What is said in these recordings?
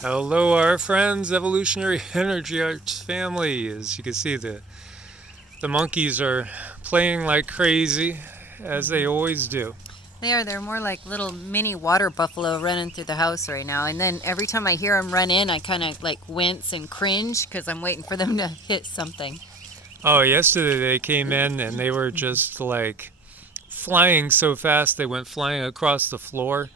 Hello, our friends, Evolutionary Energy Arts family. As you can see, the monkeys are playing like crazy, as they Hmm. always do. They are. They're more like little mini water buffalo running through the house right now. And then every time I hear them run in, I kind of like wince and cringe because I'm waiting for them to hit something. Oh, yesterday they came in and they were just like flying so fast they went flying across the floor.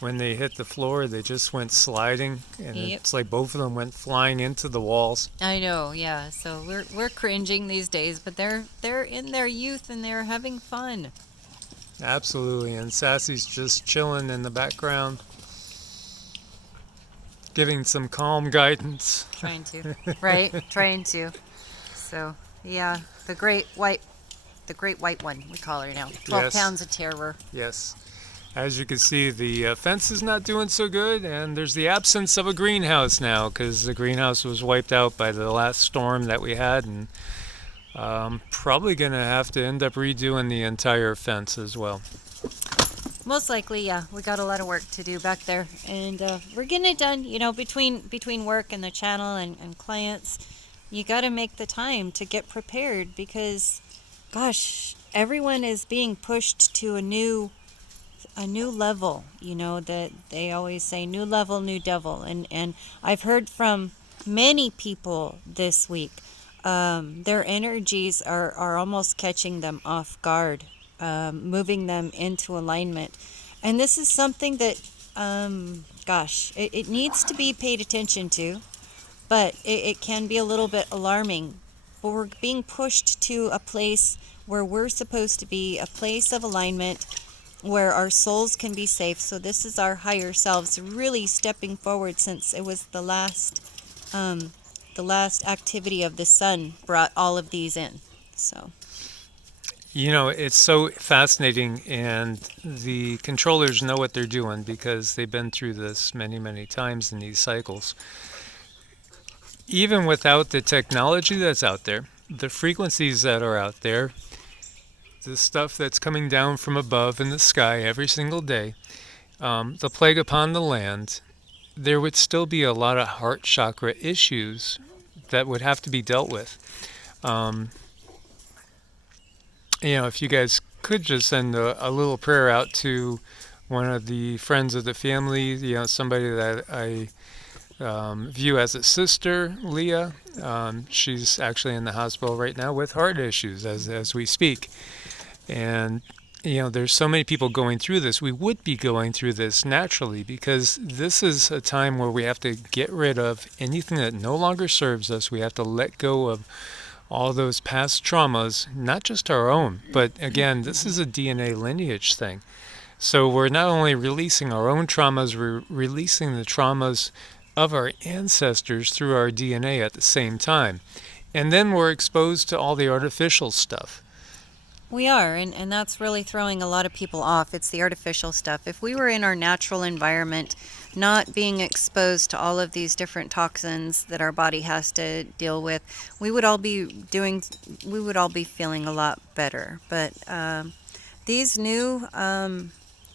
When they hit the floor, they just went sliding, and Yep. it's like both of them went flying into the walls. I know, yeah. So we're cringing these days, but they're in their youth and they're having fun. Absolutely. And Sassy's just chilling in the background, giving some calm guidance. Trying to. Right? Trying to. So yeah, the great white one, we call her now. 12 Yes, pounds of terror. yes. As you can see, the fence is not doing so good, and there's the absence of a greenhouse now because the greenhouse was wiped out by the last storm that we had, and probably going to have to end up redoing the entire fence as well. Most likely, yeah. We got a lot of work to do back there, and we're getting it done. Between work and the channel and clients, you got to make the time to get prepared because, gosh, everyone is being pushed to a new level. That they always say, new level, new devil, and I've heard from many people this week. Their energies are almost catching them off guard, moving them into alignment. And this is something that, gosh, it needs to be paid attention to, but it can be a little bit alarming. But we're being pushed to a place where we're supposed to be, a place of alignment where our souls can be safe. So this is our higher selves really stepping forward, since it was the last activity of the sun brought all of these in. So You know, it's so fascinating, and the controllers know what they're doing because they've been through this many, many times in these cycles. Even without the technology that's out there, the frequencies that are out there, the stuff that's coming down from above in the sky every single day, the plague upon the land, there would still be a lot of heart chakra issues that would have to be dealt with. Um, if you guys could just send a little prayer out to one of the friends of the family, somebody that I view as a sister, Leah. She's actually in the hospital right now with heart issues as we speak. And there's so many people going through this. We would be going through this naturally because this is a time where we have to get rid of anything that no longer serves us. We have to let go of all those past traumas, not just our own, but again, this is a DNA lineage thing. So we're not only releasing our own traumas, we're releasing the traumas of our ancestors through our DNA at the same time. And then we're exposed to all the artificial stuff. we are, and that's really throwing a lot of people off. It's the artificial stuff. If we were in our natural environment, not being exposed to all of these different toxins that our body has to deal with, we would all be feeling a lot better. But these new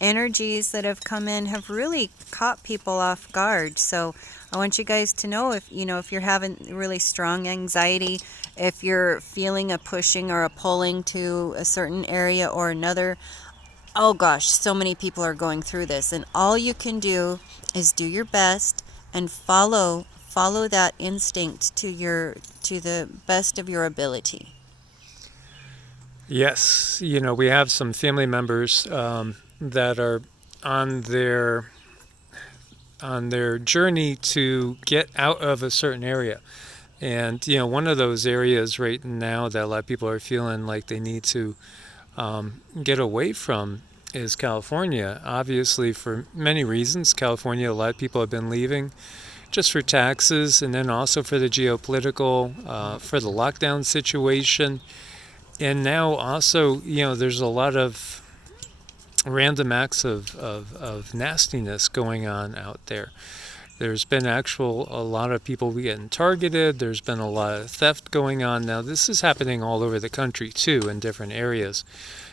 energies that have come in have really caught people off guard. So I want you guys to know, if you're having really strong anxiety, if you're feeling a pushing or a pulling to a certain area or another. Oh gosh, so many people are going through this, and all you can do is do your best and follow that instinct to the best of your ability. Yes, we have some family members that are on their journey to get out of a certain area. And one of those areas right now that a lot of people are feeling like they need to get away from is California. Obviously, for many reasons, California, a lot of people have been leaving just for taxes, and then also for the geopolitical, for the lockdown situation. And now also, there's a lot of random acts of nastiness going on out there. There's been a lot of people getting targeted. There's been a lot of theft going on. Now, this is happening all over the country, too, in different areas.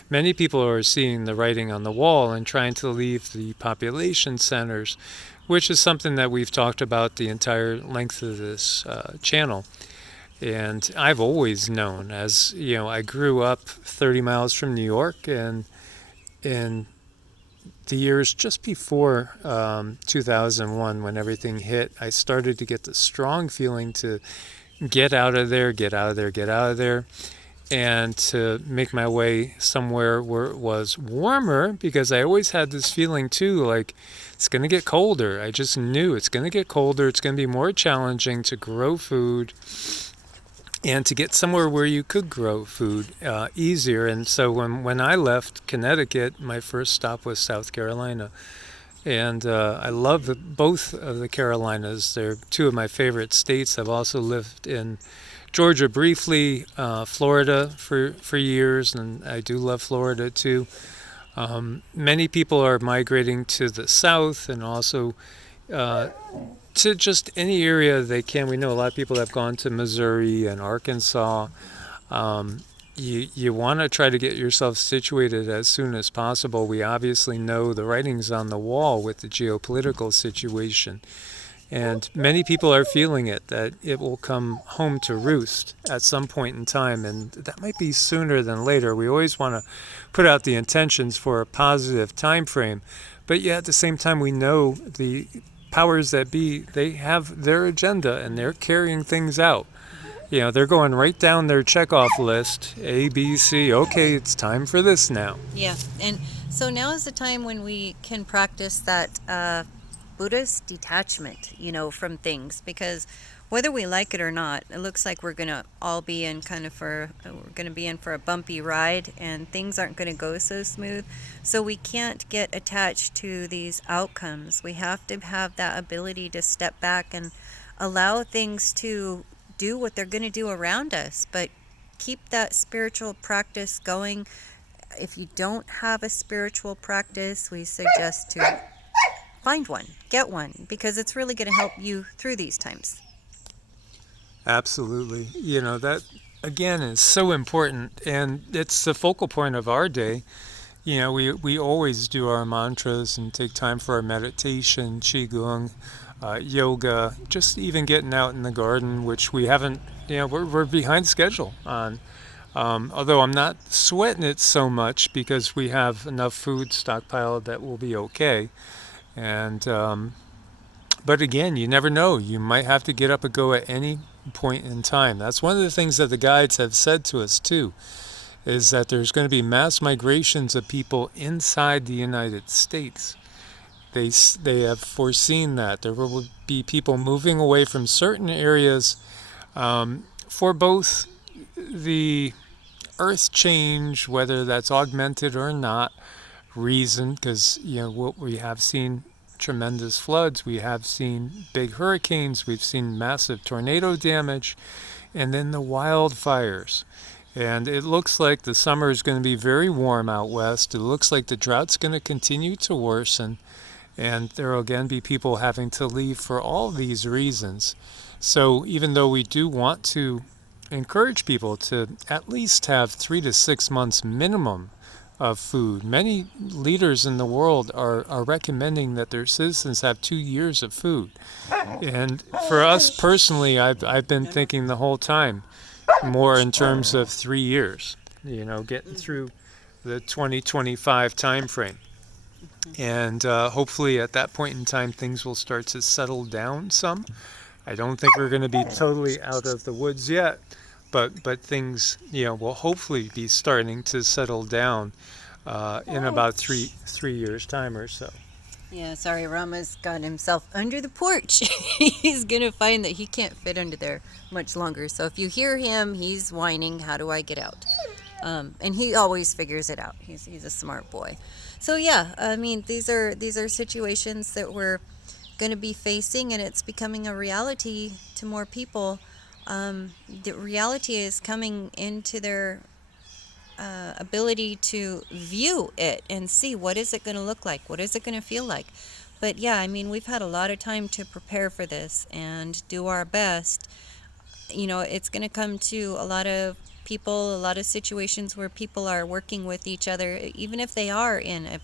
Many people are seeing the writing on the wall and trying to leave the population centers which is something that we've talked about the entire length of this channel. And I've always known, as you know, I grew up 30 miles from New York, and in the years just before 2001, when everything hit, I started to get the strong feeling to get out of there, get out of there, get out of there, and to make my way somewhere where it was warmer, because I always had this feeling too, like it's going to get colder. I just knew it's going to get colder. It's going to be more challenging to grow food and to get somewhere where you could grow food easier. And so when I left Connecticut, my first stop was South Carolina. And I love both of the Carolinas. They're two of my favorite states. I've also lived in Georgia briefly, Florida for years, and I do love Florida too. Many people are migrating to the south and also to just any area they can. We know a lot of people have gone to Missouri and Arkansas. You want to try to get yourself situated as soon as possible. We obviously know the writing's on the wall with the geopolitical situation. And many people are feeling it, that it will come home to roost at some point in time. And that might be sooner than later. We always want to put out the intentions for a positive time frame. But yet at the same time, we know the powers that be, they have their agenda and they're carrying things out. You know, they're going right down their checkoff list, A, B, C. Okay, it's time for this now. Yeah, and so now is the time when we can practice that Buddhist detachment, from things, because whether we like it or not, it looks like we're gonna all be in for a bumpy ride, and things aren't gonna go so smooth. So we can't get attached to these outcomes. We have to have that ability to step back and allow things to do what they're going to do around us, but keep that spiritual practice going. If you don't have a spiritual practice, we suggest to find one, get one, because it's really going to help you through these times. Absolutely. You know, that again is so important, and it's the focal point of our day. You know, we always do our mantras and take time for our meditation, Qigong, yoga, just even getting out in the garden, which we haven't, we're behind schedule on. Although I'm not sweating it so much because we have enough food stockpiled that we'll be okay. And but again, you never know. You might have to get up and go at any point in time. That's one of the things that the guides have said to us too, is that there's going to be mass migrations of people inside the United States. They have foreseen that there will be people moving away from certain areas for both the earth change, whether that's augmented or not, reason, because what we have seen tremendous floods, we have seen big hurricanes, we've seen massive tornado damage, and then the wildfires. And it looks like the summer is going to be very warm out west. It looks like the drought's going to continue to worsen. And there will again be people having to leave for all these reasons. So even though we do want to encourage people to at least have 3 to 6 months minimum of food, many leaders in the world are recommending that their citizens have 2 years of food. And for us personally, I've been thinking the whole time more in terms of 3 years, getting through the 2025 time frame. And hopefully at that point in time, things will start to settle down some. I don't think we're going to be totally out of the woods yet, but things, will hopefully be starting to settle down in about three years' time or so. Yeah, sorry, Rama's got himself under the porch. He's going to find that he can't fit under there much longer. So if you hear him, he's whining, how do I get out? And he always figures it out. He's a smart boy. So yeah, I mean, these are situations that we're going to be facing, and it's becoming a reality to more people. The reality is coming into their ability to view it and see what is it going to look like, what is it going to feel like. But yeah, I mean, we've had a lot of time to prepare for this and do our best. It's going to come to a lot of people, a lot of situations where people are working with each other, even if they are in a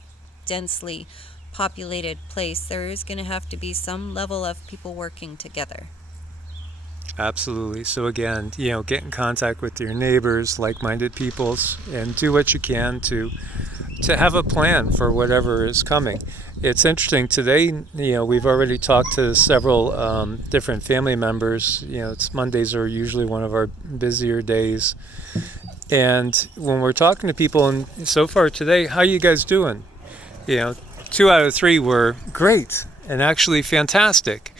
densely populated place, there is going to have to be some level of people working together. Absolutely. So again, get in contact with your neighbors, like-minded peoples, and do what you can to have a plan for whatever is coming. It's interesting today. We've already talked to several different family members. It's Mondays are usually one of our busier days, and when we're talking to people, and so far today, how you guys doing? 2 out of 3 were great and actually fantastic.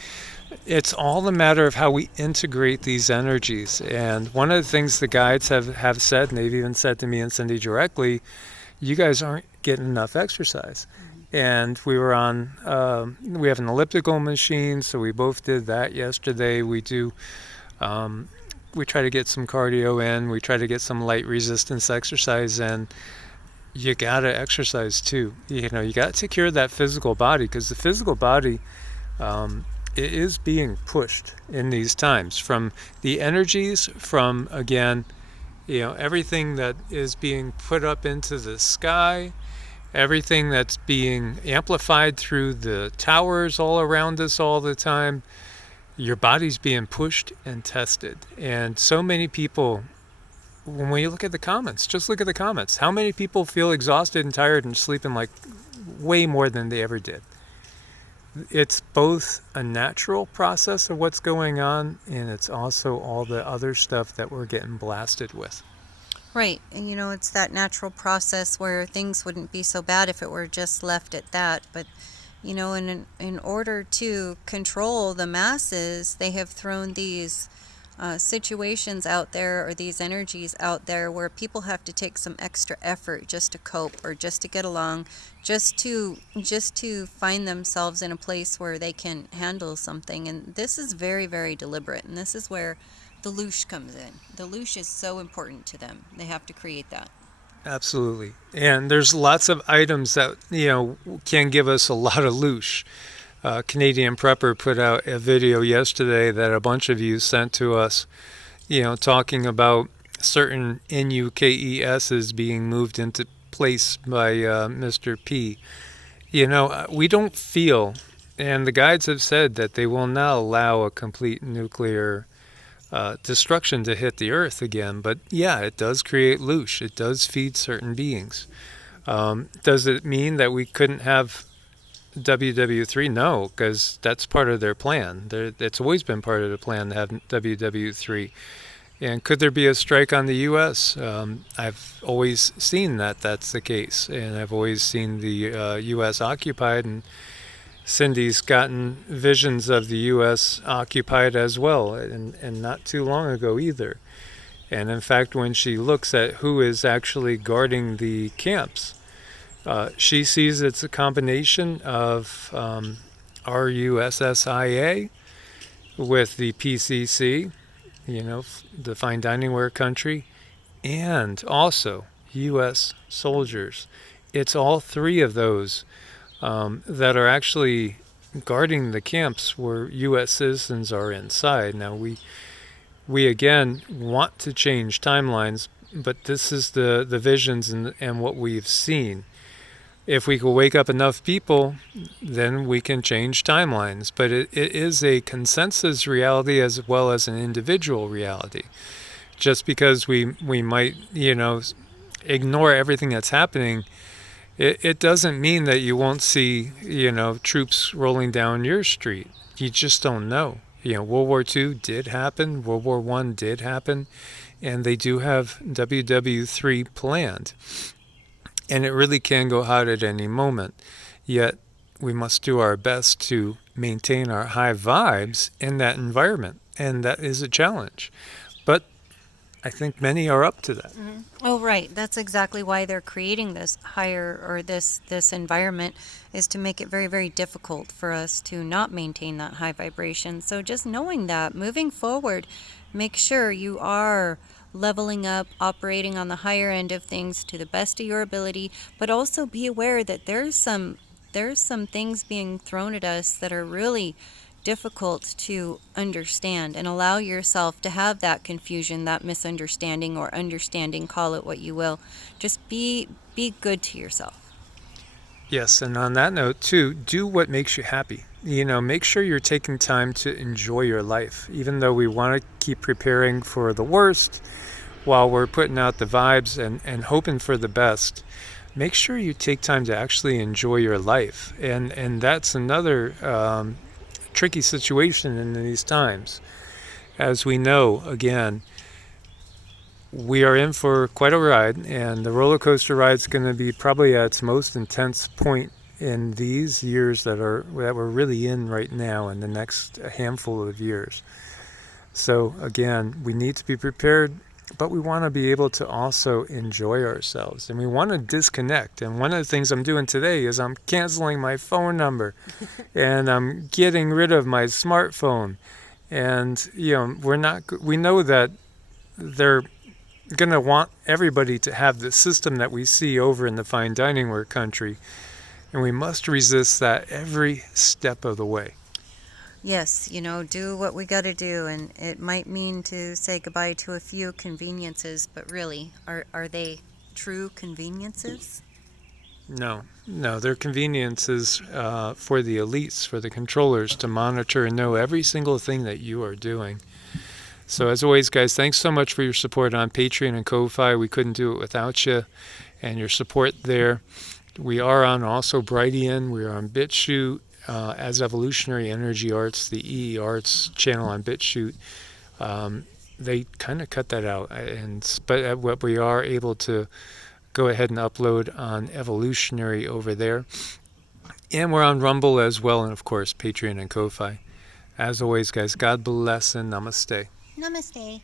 It's all a matter of how we integrate these energies. And one of the things the guides have said, and they've even said to me and Cindy directly, you guys aren't getting enough exercise. And we have an elliptical machine, so we both did that yesterday. We try to get some cardio in. We try to get some light resistance exercise in. You gotta exercise too. You gotta take care of that physical body, because the physical body, it is being pushed in these times from the energies, from again, everything that is being put up into the sky, everything that's being amplified through the towers all around us all the time. Your body's being pushed and tested. And so many people, when you look at the comments, just look at the comments. How many people feel exhausted and tired and sleeping like way more than they ever did? It's both a natural process of what's going on, and it's also all the other stuff that we're getting blasted with. Right. And it's that natural process where things wouldn't be so bad if it were just left at that. But, in order to control the masses, they have thrown these situations out there, or these energies out there, where people have to take some extra effort just to cope, or just to get along, just to find themselves in a place where they can handle something. And this is very, very deliberate. And this is where the Luch comes in. The Luch is so important to them. They have to create that. Absolutely. And there's lots of items that, can give us a lot of Luch. Canadian Prepper put out a video yesterday that a bunch of you sent to us, talking about certain NUKESs being moved into place by Mr. P. We don't feel, and the guides have said that they will not allow a complete nuclear destruction to hit the earth again. But yeah, it does create Luch. It does feed certain beings. Does it mean that we couldn't have WW3? No, because that's part of their plan. It's always been part of the plan to have WW3. And could there be a strike on the U.S.? I've always seen that that's the case, and I've always seen the U.S. occupied, and Cindy's gotten visions of the U.S. occupied as well, and not too long ago either. And in fact, when she looks at who is actually guarding the camps, she sees it's a combination of RUSSIA with the PCC, the fine dining ware country, and also U.S. soldiers. It's all three of those that are actually guarding the camps where U.S. citizens are inside. Now, we again want to change timelines, but this is the visions and what we've seen. If we could wake up enough people, then we can change timelines. But it is a consensus reality as well as an individual reality. Just because we might, ignore everything that's happening, it doesn't mean that you won't see, troops rolling down your street. You just don't know. World War II did happen. World War I did happen. And they do have WW3 planned. And it really can go out at any moment. Yet we must do our best to maintain our high vibes in that environment. And that is a challenge. But I think many are up to that. Mm-hmm. Oh, right. That's exactly why they're creating this higher, or this environment, is to make it very, very difficult for us to not maintain that high vibration. So just knowing that, moving forward, make sure you are leveling up, operating on the higher end of things to the best of your ability, but also be aware that there's some things being thrown at us that are really difficult to understand, and allow yourself to have that confusion, that misunderstanding or understanding, call it what you will. Just be good to yourself. Yes, and on that note, too, do what makes you happy. Make sure you're taking time to enjoy your life. Even though we want to keep preparing for the worst while we're putting out the vibes and hoping for the best, make sure you take time to actually enjoy your life. And that's another tricky situation in these times. As we know, again, we are in for quite a ride, and the roller coaster ride is going to be probably at its most intense point in these years that we're really in right now, in the next handful of years. So again, we need to be prepared, but we want to be able to also enjoy ourselves, and we want to disconnect. And one of the things I'm doing today is I'm canceling my phone number, and I'm getting rid of my smartphone. And we know that they're going to want everybody to have the system that we see over in the fine dining ware country, and we must resist that every step of the way. Yes, do what we got to do, and it might mean to say goodbye to a few conveniences, but really, are they true conveniences? No, they're conveniences for the elites, for the controllers to monitor and know every single thing that you are doing. So as always, guys, thanks so much for your support on Patreon and Ko-Fi. We couldn't do it without you and your support there. We are on also Brighteon. We are on Bitchute as Evolutionary Energy Arts, the EEARTS channel on Bitchute. They kind of cut that out, but what we are able to go ahead and upload on Evolutionary over there. And we're on Rumble as well, and of course, Patreon and Ko-Fi. As always, guys, God bless and namaste. Namaste.